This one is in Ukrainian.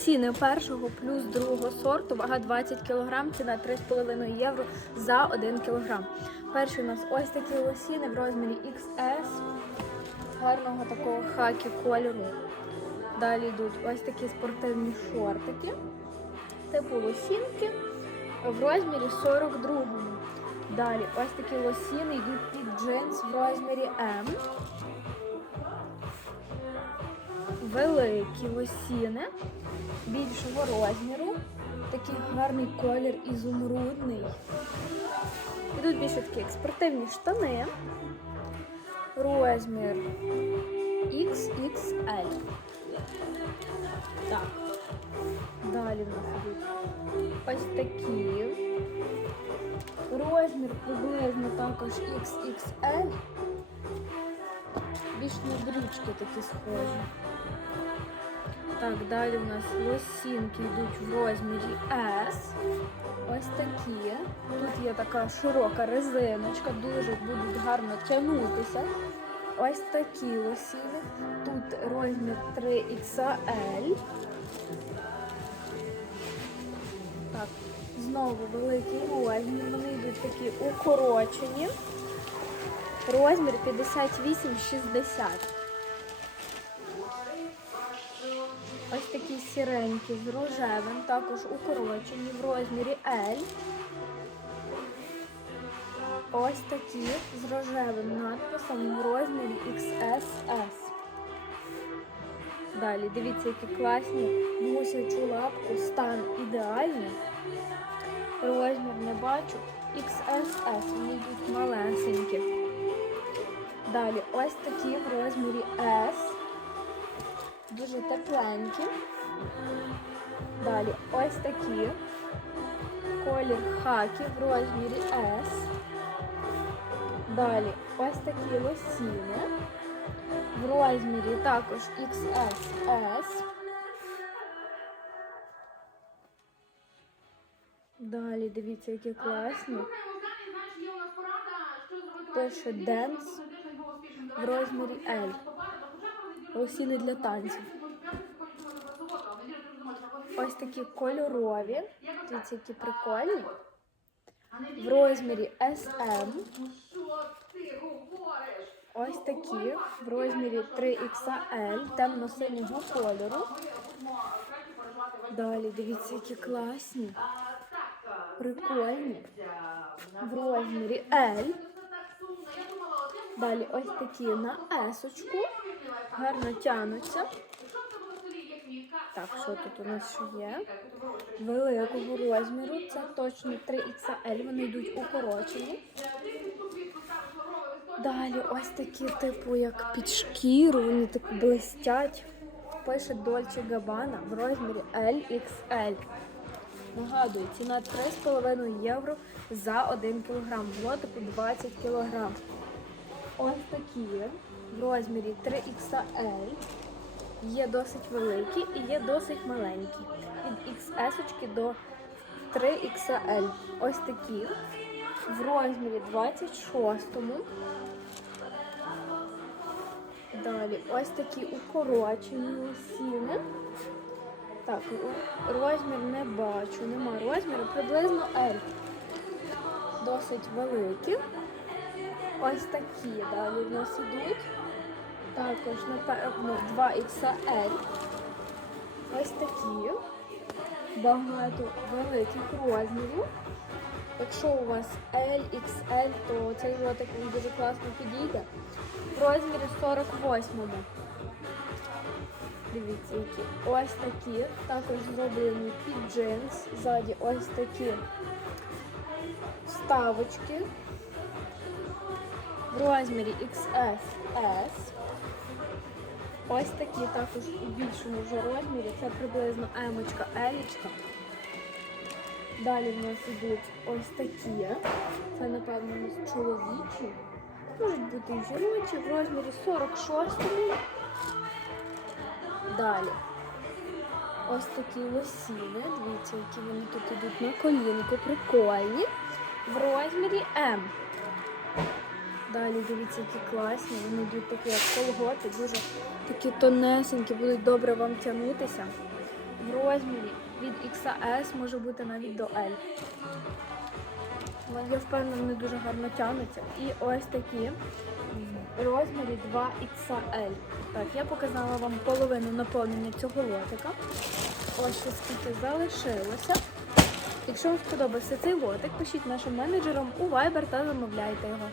Ціни першого плюс другого сорту, вага 20 кг, ціна 3,5 євро за 1 кг. Перший у нас ось такі лосіни в розмірі XS, гарного такого хакі кольору. Далі йдуть ось такі спортивні шортики, типу лосінки в розмірі 42. Далі ось такі лосіни йдуть під джинс в розмірі М. Великі лосіни більшого розміру. Такий гарний колір ізумрудний. Ідуть більше такі спортивні штани. Розмір XXL. Так. Далі в нас ідуть ось такі. Розмір приблизно також XXL. Більш на брючки такі схожі. Так, далі у нас лосінки йдуть в розмірі S. Ось такі. Тут є така широка резиночка, дуже будуть гарно тягнутися. Ось такі лосіни. Тут розмір 3XL. Так, знову великий розмір. Вони йдуть такі укорочені. Розмір 58-60. Ось такі сіренькі з рожевим, також укорочені в розмірі L. Ось такі з рожевим надписом в розмірі XSS. Далі, дивіться, які класні мусячу лапку, стан ідеальний. Розмір не бачу. XSS, вони йдуть малесенькі. Далі ось такі в розмірі S. Дуже тепленькі. Далі ось такі. Колір хакі в розмірі S. Далі ось такі лосіни. В розмірі також XSS. Далі дивіться, які класні. Пише Dance в розмірі L. Лосіни для танців. Ось такі кольорові. Дивіться, які прикольні. В розмірі SM. Ось такі в розмірі 3XL темно-синього кольору. Далі дивіться, які класні. Прикольні. В розмірі L. Далі ось такі на есочку. Гарно тянуться. Так, що тут у нас ще є? Великого розміру. Це точно 3XL. Вони йдуть укорочені. Далі ось такі, типу, як під шкіру, вони так блистять. Пише Dolce Gabbana в розмірі LXL. Нагадую, ціна 3,5 євро за 1 кг. В лотику 20 кг. Ось такі в розмірі 3XL. Є досить великі і є досить маленькі. Від XS до 3XL. Ось такі в розмірі 26. Далі ось такі укорочені лосіни. Так, розмір не бачу, нема розміру, приблизно L. Досить великі. Ось такі далі в нас ідуть. Також, напевно, 2XL. Ось такі. Багато великих розмірів. Якщо у вас LXL, то цей лотик він дуже класно підійде. В розмірі 48. Дивіться, які. Ось такі. Також зроблені під джинс. Ззаді ось такі вставочки. В розмірі XSS. Ось такі також у більшому вже розмірі. Це приблизно емочка, елічка. Далі в нас ідуть ось такі. Це, напевно, у нас чоловічі. Можуть бути і жіночі в розмірі 46. Далі. Ось такі лосіни. Дивіться, які вони тут ідуть на колінку, прикольні. В розмірі М. Далі дивіться, які класні. Вони йдуть такі, як колготи, дуже такі тонесенькі, будуть добре вам тягнутися. в розмірі від XS може бути навіть до L. Я впевнена, вони дуже гарно тягнуться. І ось такі в розмірі 2XL. Так, я показала вам половину наповнення цього лотика. Ось що скільки залишилося. Якщо вам сподобався цей лотик, пишіть нашим менеджерам у Viber та замовляйте його.